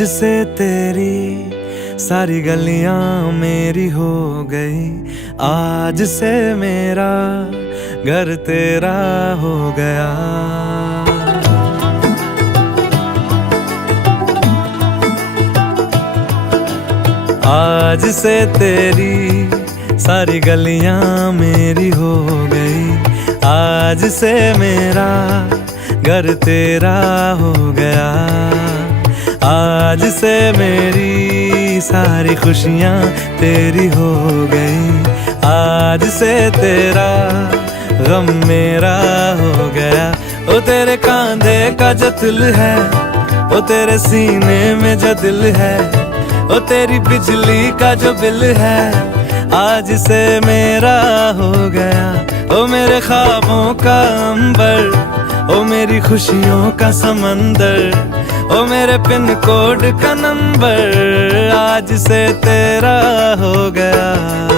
आज से तेरी सारी गलियां मेरी हो गई, आज से मेरा घर तेरा हो गया। आज से तेरी सारी गलियां मेरी हो गई, आज से मेरा घर तेरा हो गया। आज से मेरी सारी खुशियां तेरी हो गई, आज से तेरा गम मेरा हो गया। ओ तेरे कांधे का जो दिल है, ओ तेरे सीने में जो दिल है, ओ तेरी बिजली का जो बिल है, आज से मेरा हो गया। ओ मेरे ख्वाबों का अंबर, ओ मेरी खुशियों का समंदर, ओ मेरे पिन कोड का नंबर, आज से तेरा हो गया।